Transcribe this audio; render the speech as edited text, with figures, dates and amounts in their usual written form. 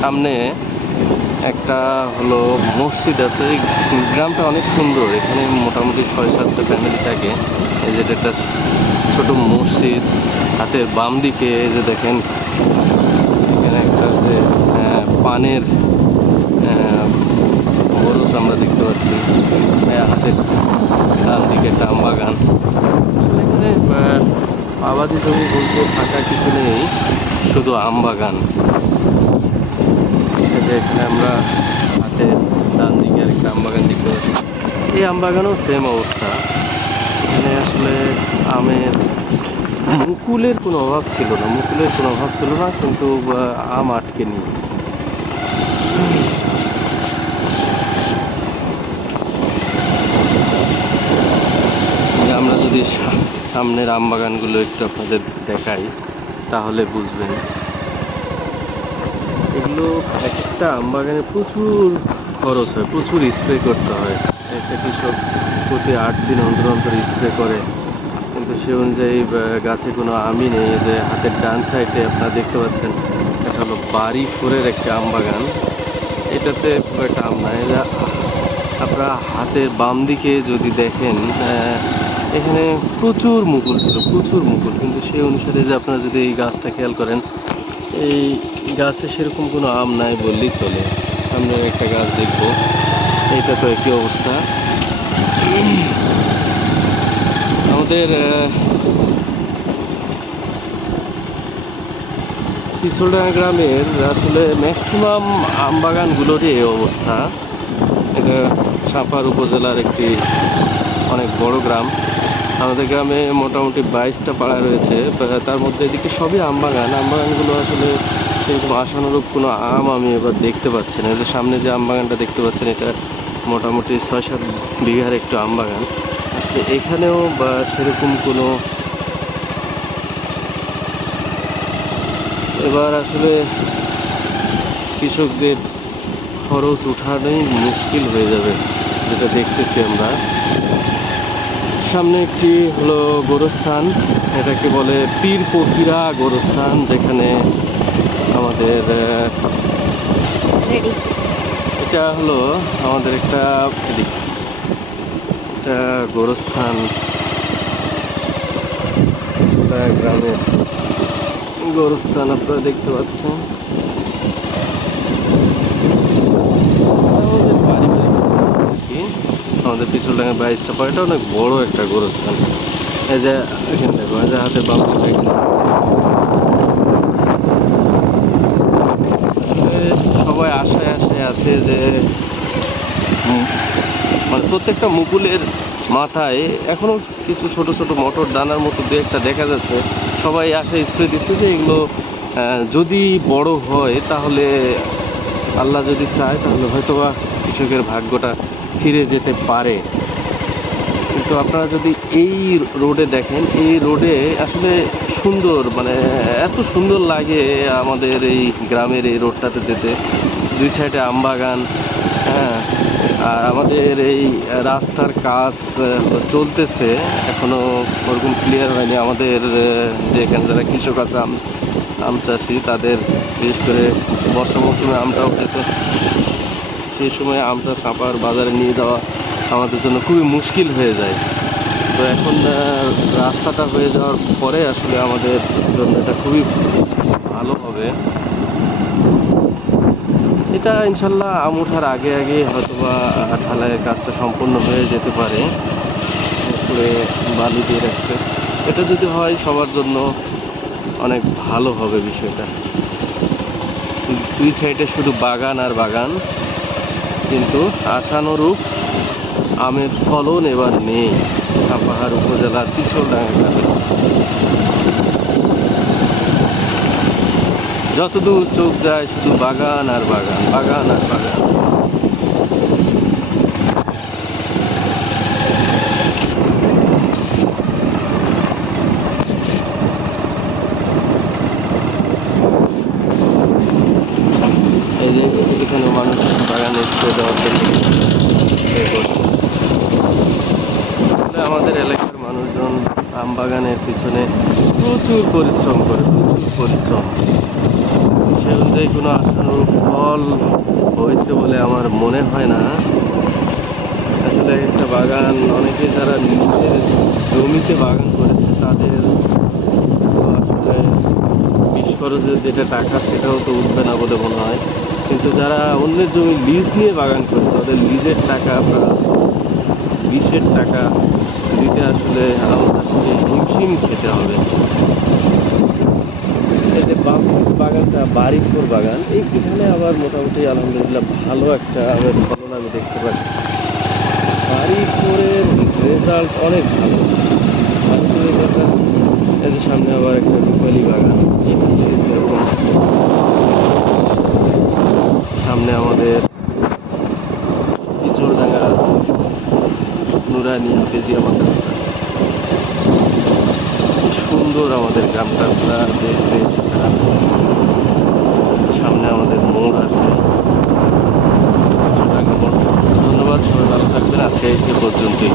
সামনে একটা হলো মসজিদ আছে। এই গ্রামটা অনেক সুন্দর, এখানে মোটামুটি 6-7টা ফ্যামিলি থাকে। এই যে একটা ছোট মসজিদ, হাতের বাম দিকে যে দেখেন এখানে একটা যে পানের বরস আমরা দেখতে পাচ্ছি। হাতের ডান দিকে একটা আম বাগান। আসলে এখানে আবাদি জমি বলতে ফাঁকা কিছু নেই, শুধু আম বাগান। যে এখানে আমরা হাতের ডান দিকে আরেকটা আম বাগান দেখতে পাচ্ছি। এই আম বাগানও সেম অবস্থা। এখানে আসলে আমের মুকুলের কোনো অভাব ছিল না, কিন্তু আম আটকে নি। আমরা যদি সামনের আম বাগানগুলো একটু আপনাদের দেখাই তাহলে বুঝবেন। এগুলো একটা আম বাগানে প্রচুর খরচ হয়, প্রচুর স্প্রে করতে হয়। একটা কৃষক প্রতি 8 দিন অন্তর অন্তর স্প্রে করে, কিন্তু সে অনুযায়ী গাছে কোনো আমই নেই। যে হাতের ডান সাইডে আপনারা দেখতে পাচ্ছেন, এটা হলো বাড়ি ফোরের একটা আম বাগান। এটাতে খুব একটা আম নাই। আপনারা হাতের বাম দিকে যদি দেখেন, এখানে প্রচুর মুকুল ছিল, প্রচুর মুকুল, কিন্তু সেই অনুসারে যে আপনারা যদি এই গাছটা খেয়াল করেন, এই গাছে সেরকম কোনো আম নাই বললেই চলে। সামনের একটা গাছ দেখবো, এইটা তো একই অবস্থা। আমাদের পিছলডাঙ্গা গ্রামের আসলে ম্যাক্সিমাম আম বাগানগুলোরই এই অবস্থা। এটা সাপার উপজেলার একটি অনেক বড় গ্রাম। আমাদের গ্রামে মোটামুটি 22টা পাড়া রয়েছে, তার মধ্যে এদিকে সবই আম বাগান। আম বাগানগুলো আসলে এরকম আশানুরূপ কোনো আম আমি এবার দেখতে পাচ্ছি না। যে সামনে যে আম বাগানটা দেখতে পাচ্ছেন, এটা মোটামুটি 6-7 বিঘার একটু আম বাগান। আসলে এখানেও সেরকম কোনো, এবার আসলে কৃষকদের খরচ উঠানোই মুশকিল হয়ে যাবে, যেটা দেখতেছি আমরা। সামনে একটি হলো গোরস্থান, এটাকে বলে পীর ফকিরা গোরস্থান, যেখানে আমাদের এটা হলো আমাদের একটা গোরস্থান, গ্রামের গোরস্থান আপনারা দেখতে পাচ্ছেন। আমাদের পিছলডাঙ্গা 22টা পাড়া, এটা অনেক বড় একটা গোরস্থান। এই যে এখানে দেখো, এই যে হাতের বাম দিকে সবাই আশায় আছে যে মানে প্রত্যেকটা মুকুলের মাথায় এখনো কিছু ছোট ছোট মটর দানার মতো দু একটা দেখা যাচ্ছে। সবাই আশায় স্প্রে দিচ্ছে যে এগুলো যদি বড় হয়, তাহলে আল্লাহ যদি চায় তাহলে হয়তোবা কৃষকের ভাগ্যটা ফিরে যেতে পারে। কিন্তু আপনারা যদি এই রোডে দেখেন, এই রোডে আসলে সুন্দর, মানে এত সুন্দর লাগে আমাদের এই গ্রামের এই রোডটাতে যেতে। দুই সাইডে আম বাগান, হ্যাঁ। আর আমাদের এই রাস্তার কাজ চলতেছে, এখনো ওরকম ক্লিয়ার হয়নি। আমাদের যে এখানে যারা কৃষক আছে, আম চাষি, তাদের বিশেষ করে বর্ষা মৌসুমে আমটা উঠেছে, সেই সময় আমটা সাপার বাজারে নিয়ে যাওয়া আমাদের জন্য খুবই মুশকিল হয়ে যায়। তো এখন রাস্তাটা হয়ে যাওয়ার পরে আসলে আমাদের জন্য এটা খুবই ভালো হবে। এটা ইনশাল্লাহ আম ওঠার আগে হয়তোবা ঢালাইয়ের কাজটা সম্পূর্ণ হয়ে যেতে পারে। উপরে বালু দিয়ে রাখছে, এটা যদি হয় সবার জন্য অনেক ভালো হবে বিষয়টা। দুই সাইডে শুধু বাগান আর বাগান, কিন্তু আশানুরূপ আমের ফলন এবার নেই সাপাহার উপজেলার পিছলডাঙ্গা গ্রামে। যতদূর চোখ যায় শুধু বাগান আর বাগান, বাগান আর বাগান। এই যে এখানে মানুষ বাগানে স্প্রে দেওয়ার জন্য আমাদের এলাকার মানুষজন আম বাগানের পিছনে প্রচুর পরিশ্রম করে, প্রচুর পরিশ্রম। সে অনুযায়ী কোনো আশানুরূপ ফল হয়েছে বলে আমার মনে হয় না। আসলে একটা বাগান, অনেকে যারা নিজের জমিতে বাগান করেছে তাদের তো আসলে বিষ খরচের যেটা টাকা সেটাও তো উঠবে না বলে মনে হয়। কিন্তু যারা অন্যের জমি লিজ নিয়ে বাগান করে তাদের লিজের টাকা প্লাস বিষের টাকা দিতে আসলে আম চাষিকে হিমশিম খেতে হবে। এই যে বাম সাইড বাগানটা বারিকপুর বাগান, এখানে আবার মোটামুটি আলহামদুলিল্লাহ ভালো একটা আমের ফলন আমি দেখতে পাচ্ছি। বারিকপুরের রেজাল্ট অনেক ভালো। বারিকপুরের রেজাল্ট, এই যে সামনে আবার একটা রুপালি বাগান, এটাতে যেরকম সামনে আমাদের ইচড়ডাঙ্গা নুরানি হাফেজিয়া মাদ্রাসা, কি সুন্দর আমাদের গ্রামটা, আপনারা দেখলে সেটা। সামনে আমাদের মোড় আছে, ইচড়ডাঙ্গা মোড়। ধন্যবাদ, সবাই ভালো থাকবেন। আজকে এই পর্যন্তই।